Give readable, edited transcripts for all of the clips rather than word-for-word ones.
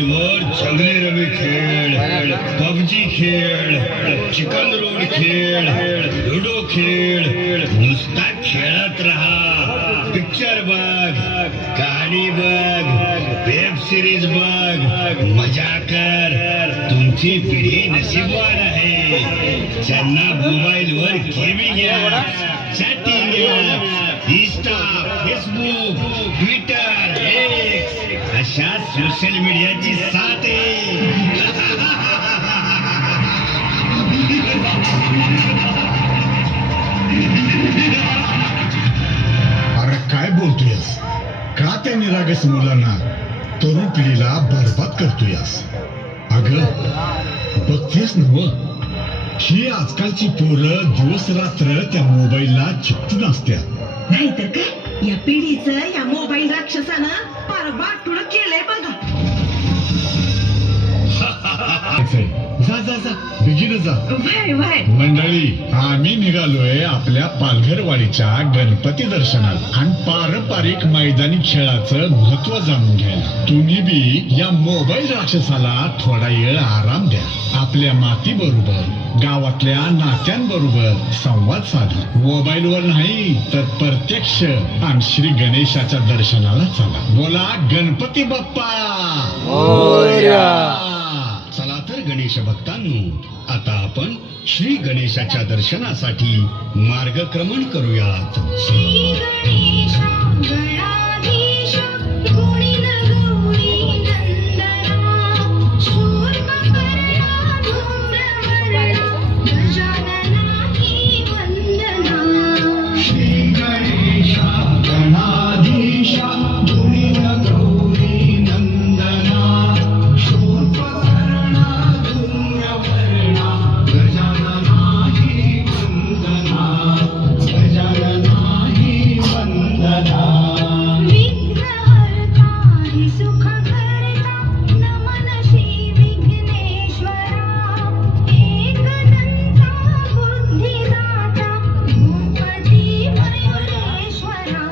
मोबाईलवर जंगली रवी खेळ, पबजी खेळ, चिकन रोड खेळ, लुडो खेळ, नुसता खेळत राहा. पिक्चर बघ, गाणी बघ, वेब सिरीज बघ, मजा कर. तुमची पिढी नशीबवान आहे ज्यांना मोबाईलवर gaming app, chatting app, Insta, Facebook, Twitter, x अशा सोशल मीडियाची साथ आहे. अरे काय बोलतोयस? का त्या निरागस मुलांना, तरुण पिढीला बरबाद करतोयस? अगं बघतेस नव, ही आजकालची पोरं दिवस रात्र त्या मोबाईलला चिपटून असतात. नाहीतर काय, या पिढीचं या मोबाईल राक्षसानं पार वाटून केलंय बघा. जा जा जा, बिगिन जा. व्हाय व्हाय. मंडळी, आम्ही निघालोय आपल्या पालघरवाडीच्या गणपती दर्शनाला आणि पारंपरिक मैदानी खेळाचं महत्व जाणून घ्यायला. तुम्ही बी या मोबाईल राक्षसाला थोडा वेळ आराम द्या. आपल्या माती बरोबर, गावातल्या नात्यांबरोबर संवाद साधा. मोबाईलवर नाही तर प्रत्यक्ष आणि श्री गणेशाच्या दर्शनाला चला. बोला गणपती बाप्पा मोरया. चला तर गणेश भक्तांनो, आता आपण श्री गणेशाच्या दर्शनासाठी मार्गक्रमण करूयात. श्री गणेश गणाधीश गुणिन गौरी नंदना शूर्पकर्णा धूम्रवर्णा गजाननाही वंदना. श्री गणेश गणाधीश गुणिन गौरी नंदना शूर्पकर्णा धूम्रवर्णा गजाननाहि वंदना गजाननाहि वंदना. विघ्नहर्ता हि सुखकर्ता नमन Shri Vighneshwara. एकदंता बुद्धिदाता Bhupathi मयूरेश्वरा.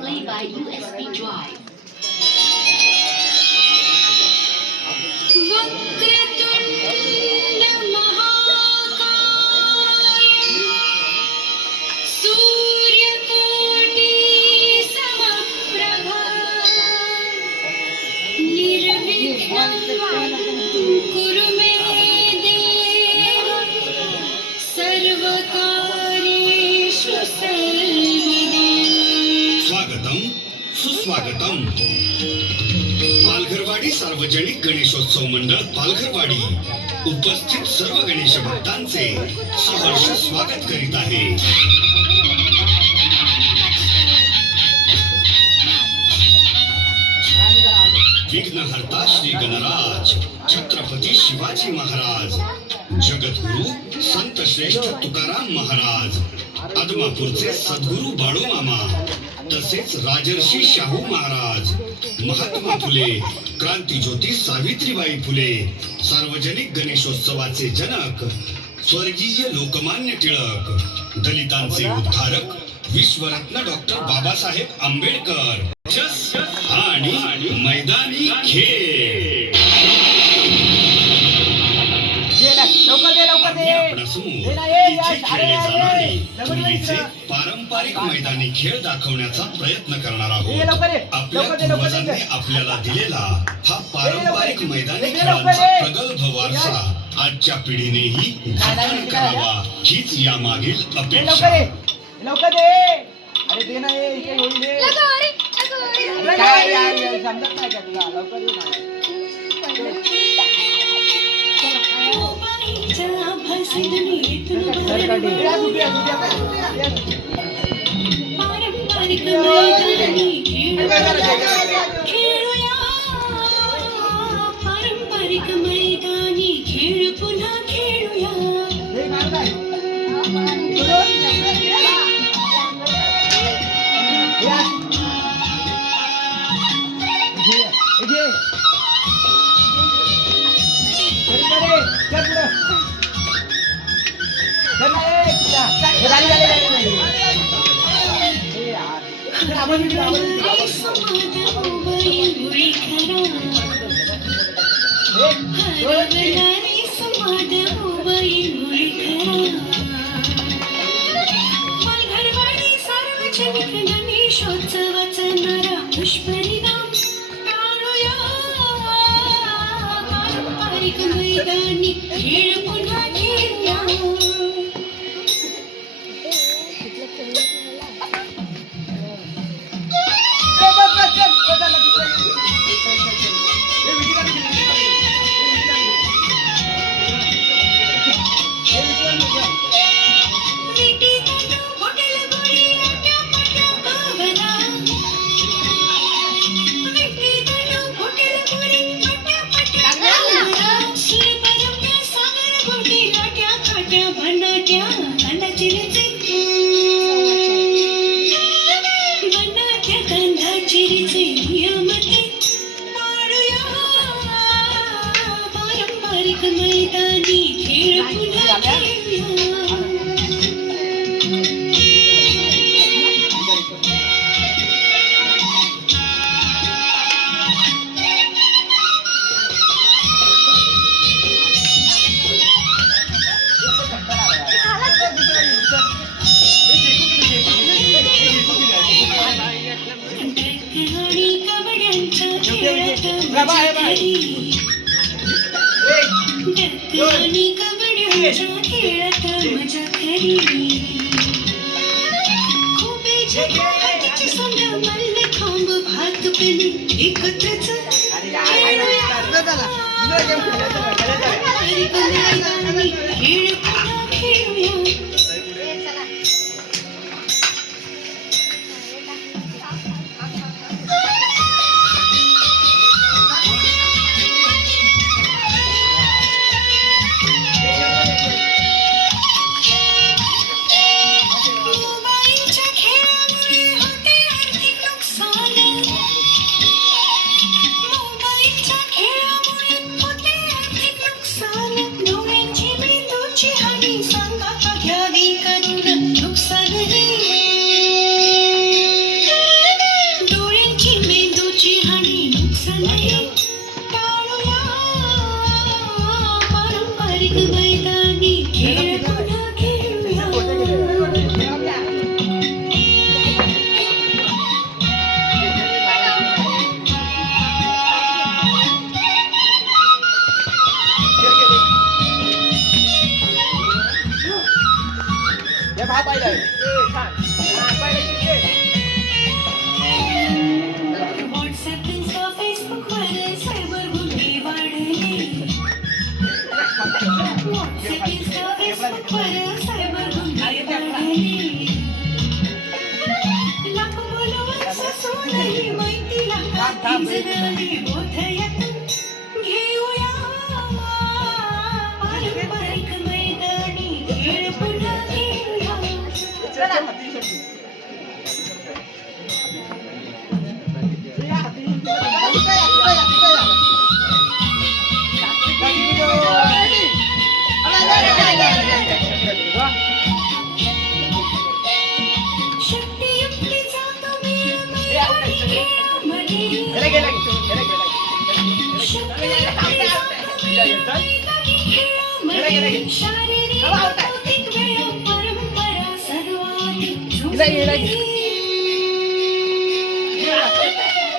Play by USB drive. Vakratunda महाकाय सूर्य स्वागतम सुस्वागतम. पालघरवाडी सार्वजनिक गणेशोत्सव मंडळ पालघरवाडी उपस्थित सर्व गणेश भक्तांचे सहर्ष स्वागत करीत आहे. विघ्नहर्ता श्री गणराज छत्रपती शिवाजी महाराज, जगद्गुरु संत श्रेष्ठ तुकाराम महाराज, आदमापूरचे सद्गुरु बाळूमामा, तसेच राजर्षी शाहू महाराज, महात्मा फुले, क्रांतीज्योती सावित्रीबाई फुले, सार्वजनिक गणेशोत्सवाचे जनक स्वर्गीय लोकमान्य टिळक, दलितांचे उद्धारक विश्वरत्न डॉक्टर बाबासाहेब आंबेडकर आणि मैदानी खेळ. आपणासमोर इथे खेळले जाणारे पूर्वीचे पारंपरिक मैदानी खेळ दाखवण्याचा प्रयत्न करणार आहोत. आपल्या पूर्वजांनी आपल्याला दिलेला हा पारंपरिक मैदानी खेळांचा प्रगल्भ वारसा आजच्या पिढीनेही जतन करावा, हीच या मागील अपेक्षा. लवकर दे. अरे दे ना, इथे होईल दे. काय यार, समजत नाही का तुला? लवकर दे ना. पारंपरिक मैदानी खेळ पुन्हा खेळूया. गणेशोत्सवाचा नारा दुष्परिणाम टाळूया. पारंपरिक मैदानी खेळ पुन्हा खेळूया. पारंपरिक मैदानी खेळ पुन्हा खेळूया. आणि कबड्यांच्या खेळात मजा खरी. खोब्याच्या हाताची सोंड मल्ल खांब भात पेन एकत्रच खेळ पुन्हा खेळूया. डोळ्यांची मेंदूची हानी हा पाहिला व्हॉट्सअप इन्स्टा फेसबुकवर सायबर गुन्हे वाढले व्हॉट्सअप इन्स्टा फेसबुकवर सायबर गुन्हे वाढले लाखो फॉलोअर्स असूनही माहिती लाखात जगाली बोधयातून घेऊया पारंपरिक मैदानी खेळ पुन्हा खेळूया शक्तियुक्तीचा तो मेळ मैदानी खेळामध्ये शारीरिक भौतिक व्यायाम परंपरा सर्वाधिक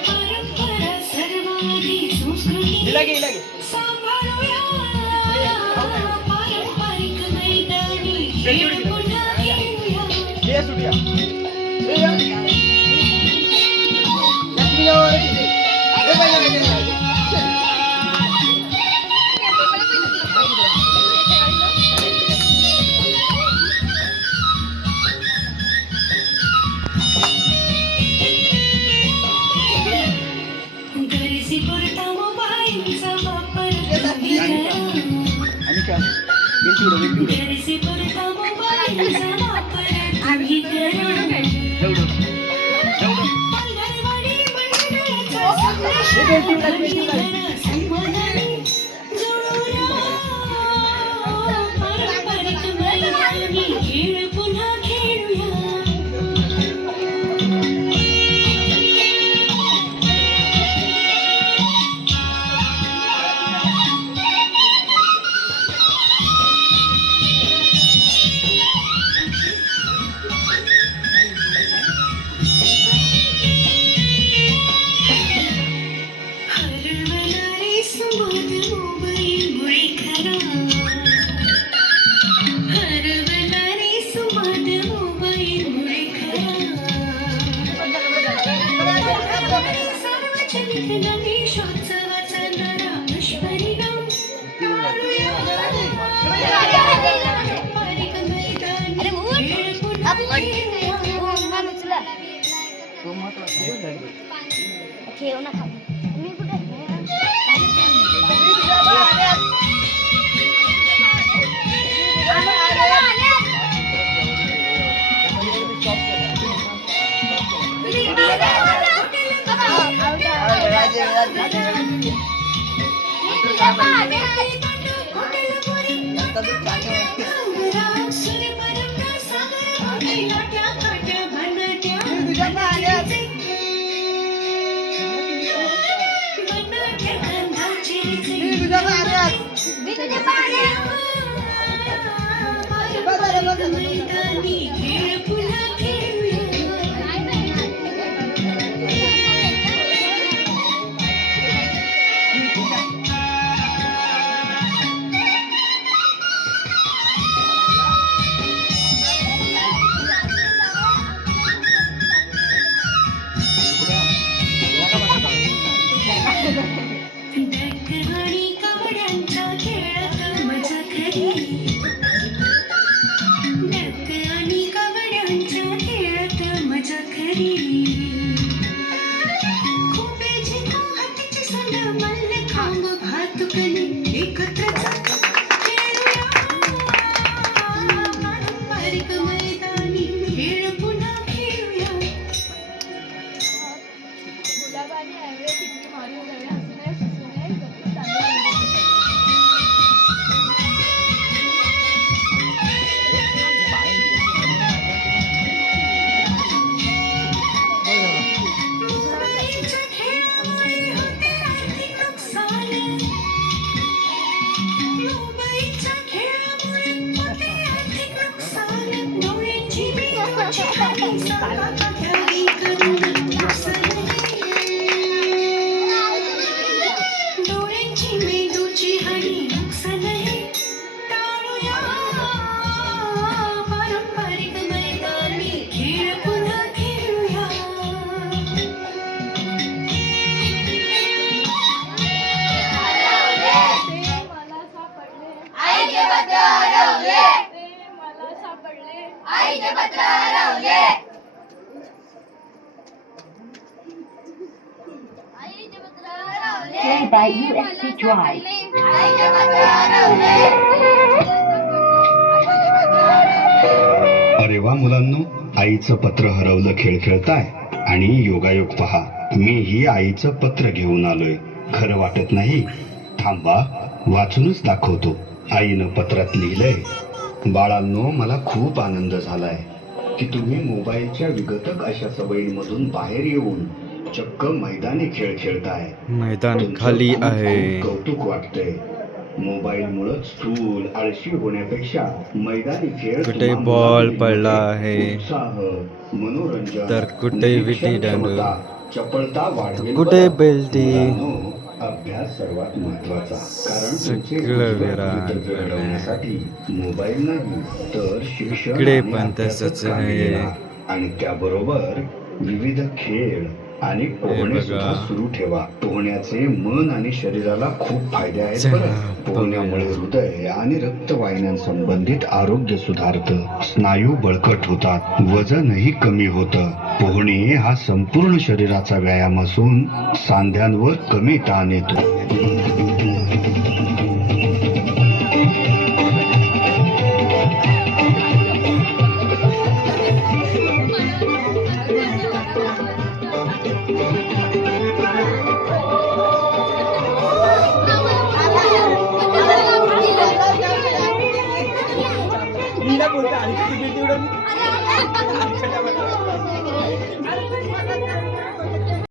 परंपरा सर्वाधिक संस्कृती सांभाळूया पारंपरिक मैदानी खेळ पुन्हा खेळूया गरजेपुरता मोबाईलचा वापर तुम्ही करा गरजेपुरता मोबाईलचा वापर तुम्ही करा पालघरवाडी मंडळाचा संदेश तुम्ही करा संबोधन जोडूया पारंपरिक मैदानी खेळ पुन्हा खेळूया हरवणारे संवाद मोबाईलमुळे खरा हरवणारे संवाद मोबाईलमुळे खरा सार्वजनिक गणेशोत्सवाचा नरा दुष्परिणाम टाळूया पारंपरिक मैदानी खेळ पुन्हा खेळूया ठेव ना खाली मी कुठे मैदानी खेळ पुन्हा खेळूया डक आणि कावड्यांच्या खेळात मजा खरी डक आणि कावड्यांच्या खेळात मजा खरी खोपे जिंकू हाताची सोंड मल्ल खांब भातुकली एकत्र खेळूया पारंपरिक मैदानी खेळ पुन्हा खेळूया गुलाबाने ॲव्हरेज इतकी मारी वगैरे हसून चांगलं मोबाईलच्या खेळामुळे होते आर्थिक नुकसान मोबाईलच्या खेळामुळे होते आर्थिक नुकसान डोळ्यांची मेंदूची हानी साकाठ्यावी करून नुकसान डोळ्यांची मेंदूची हानी नुकसान टाळूया पारंपरिक आईचे पत्र हरवले. आईचे पत्र हरवले. Play by USB Drive. आईचे पत्र हरवले. अरे वा मुलांनो, आईचं पत्र हरवलं खेळ खेळताय आणि योगायोग पहा, मीही आईचं पत्र घेऊन आलोय. खरं वाटत नाही? थांबा, वाचूनच दाखवतो. आईनं पत्रात लिहिलंय, बाळांनो, मला खूप आनंद झालाय की तुम्ही मोबाईलच्या विघटक अशा सवयींमधून बाहेर येऊन चक्क मैदानी खेळ खेळताय. मैदान तुमचं खाली खूप आहे. कौतुक वाटतंय. मोबाईलमुळे स्थूल आळशी होण्यापेक्षा मैदानी खेळ कुठे तुम्हा बॉल मुलांमध्ये पडला आहे, उत्साह, मनोरंजन, तर कुठे निरीक्षण विटीदांडू, क्षमता, चपळता वाढवेल. कुठे बरं. बेल्टी. मुलांनो, अभ्यास सर्वात महत्वाचा, कारण तुमचे सगळं उज्ज्वल विराट भवितव्य घडवण्यासाठी मोबाईल नाही तर शिक्षण इकडे आणि पण अभ्यासच तसंच कामी आहे. येणार. आणि त्याबरोबर विविध खेळ आणि पोहणे बघा. सुद्धा सुरू ठेवा. पोहण्याचे मन आणि शरीराला खूप फायदे आहेत चला, बरं. पोहण्यामुळे हृदय आणि रक्तवाहिन्यांसंबंधित आरोग्य सुधारतं, स्नायू बळकट होतात, वजनही कमी होतं. पोहणे हा संपूर्ण शरीराचा व्यायाम असून सांध्यांवर कमी ताण येतो.